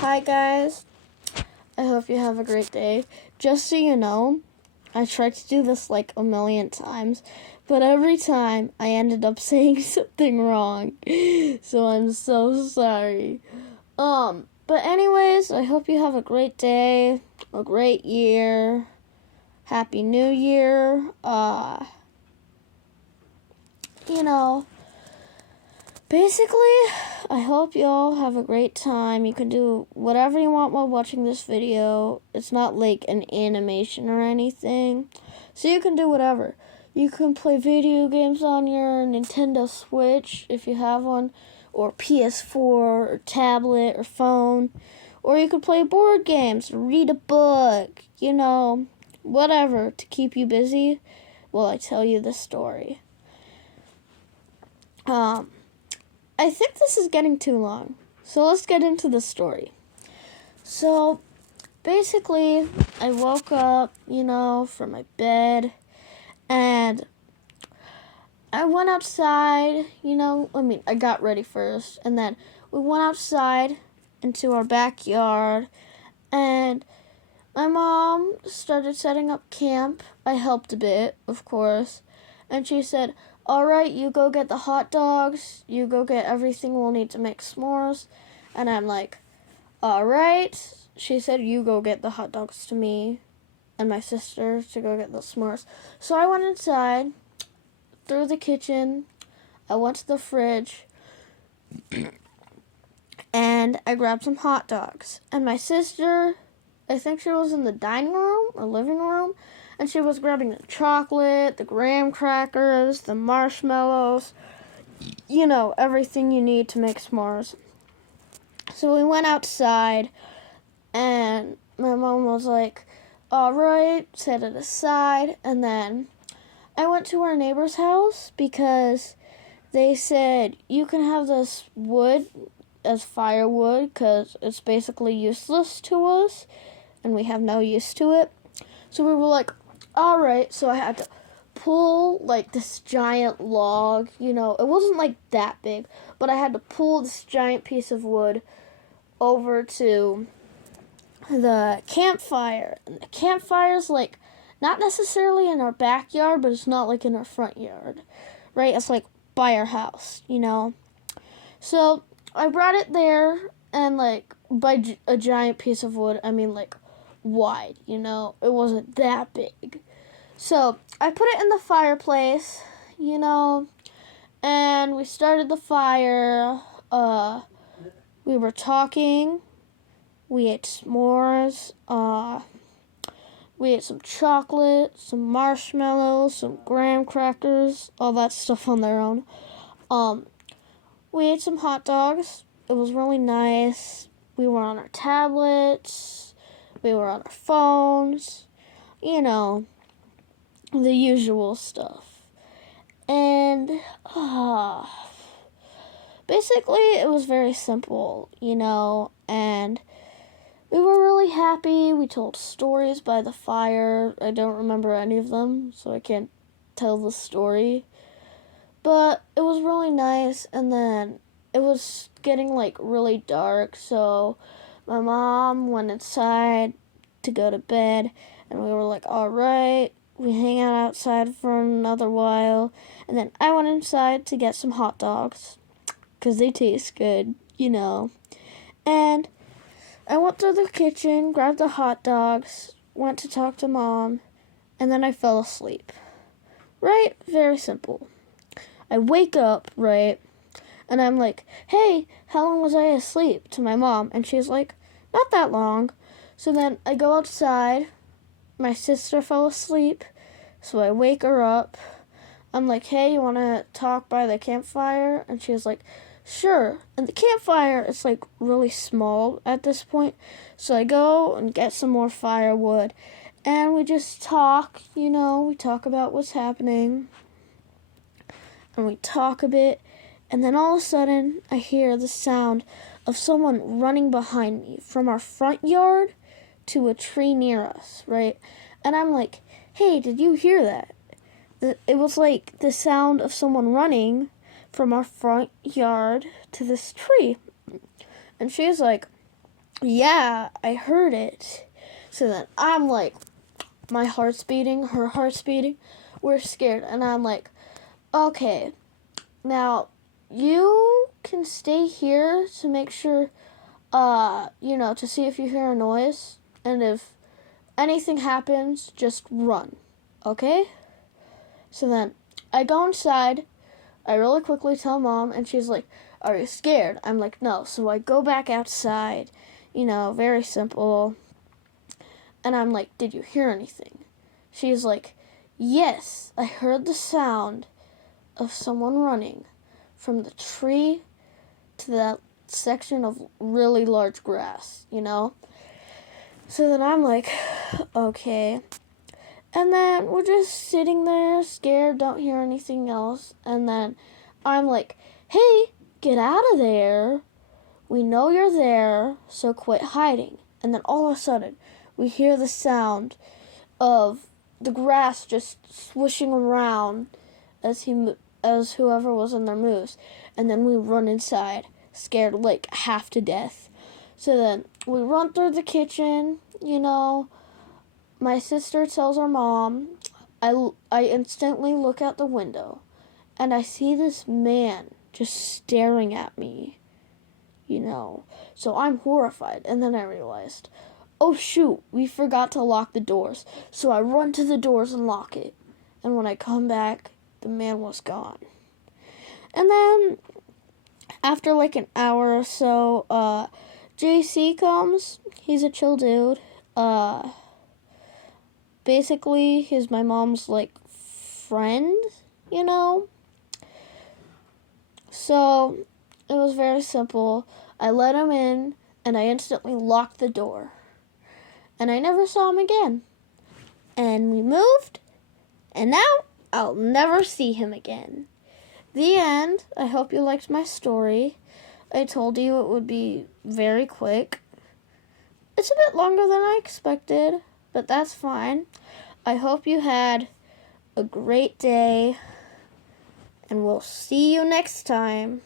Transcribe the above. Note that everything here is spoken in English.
Hi guys, I hope you have a great day. Just so you know, I tried to do this like a million times, but every time I ended up saying something wrong. So I'm so sorry. But anyways, I hope you have a great day, a great year. Happy New Year. You know, basically, I hope you all have a great time. You can do whatever you want while watching this video. It's not like an animation or anything. So you can do whatever. You can play video games on your Nintendo Switch if you have one, or PS4, or tablet, or phone. Or you can play board games, read a book, whatever to keep you busy while I tell you the story. I think this is getting too long, so let's get into the story. So, basically, I woke up, from my bed, and I went outside, I got ready first, and then we went outside into our backyard, and my mom started setting up camp. I helped a bit, of course, and she said, "All right, you go get the hot dogs. You go get everything we'll need to make s'mores." And I'm like, "All right." She said, "You go get the hot dogs to me and my sister to go get the s'mores." So I went inside, through the kitchen. I went to the fridge, and I grabbed some hot dogs. And my sister, I think she was in the dining room or living room, and she was grabbing the chocolate, the graham crackers, the marshmallows, everything you need to make s'mores. So we went outside, and my mom was like, "All right," set it aside, and then I went to our neighbor's house because they said, "You can have this wood as firewood because it's basically useless to us, and we have no use to it." So we were like, "All right." So I had to pull like this giant log, it wasn't like that big, but I had to pull this giant piece of wood over to the campfire. And the campfire's like not necessarily in our backyard, but it's not like in our front yard, right? It's like by our house, So I brought it there, and like by a giant piece of wood, I mean like wide, it wasn't that big. So I put it in the fireplace, and we started the fire. We were talking. We ate s'mores. We ate some chocolate, some marshmallows, some graham crackers, all that stuff on their own. We ate some hot dogs. It was really nice. We were on our tablets. We were on our phones. The usual stuff. And basically it was very simple, and we were really happy. We told stories by the fire. I don't remember any of them, so I can't tell the story. But it was really nice, and then it was getting like really dark, so my mom went inside to go to bed, and we were like, "All right." We hang out outside for another while, and then I went inside to get some hot dogs, because they taste good, And I went to the kitchen, grabbed the hot dogs, went to talk to Mom, and then I fell asleep. Right? Very simple. I wake up, right, and I'm like, "Hey, how long was I asleep?" to my mom, and she's like, "Not that long." So then I go outside. My sister fell asleep, so I wake her up. I'm like, "Hey, you want to talk by the campfire?" And she's like, "Sure." And the campfire is like really small at this point, so I go and get some more firewood, and we just talk, we talk about what's happening, and we talk a bit, and then all of a sudden I hear the sound of someone running behind me from our front yard to a tree near us, right? And I'm like, "Hey, did you hear that?" It was like the sound of someone running from our front yard to this tree. And she's like, Yeah, I heard it. So then I'm like, my heart's beating, her heart's beating. We're scared. And I'm like, okay, now you can stay here to make sure, to see if you hear a noise. And if anything happens, just run. Okay? So then I go inside. I really quickly tell Mom, and she's like, are you scared? I'm like, no. So I go back outside, very simple. And I'm like, did you hear anything? She's like, yes, I heard the sound of someone running from the tree to that section of really large grass. So then I'm like, okay. And then we're just sitting there, scared, don't hear anything else. And then I'm like, hey, get out of there. We know you're there, so quit hiding. And then all of a sudden, we hear the sound of the grass just swishing around as whoever was in there moves. And then we run inside, scared like half to death. So then we run through the kitchen, My sister tells our mom. I instantly look out the window, and I see this man just staring at me. So I'm horrified, and then I realized, oh shoot, we forgot to lock the doors. So I run to the doors and lock it. And when I come back, the man was gone. And then after like an hour or so, JC comes. He's a chill dude. Basically, he's my mom's like friend. So it was very simple. I let him in, and I instantly locked the door. And I never saw him again. And we moved, and now I'll never see him again. The end. I hope you liked my story. I told you it would be very quick. It's a bit longer than I expected, but that's fine. I hope you had a great day, and we'll see you next time.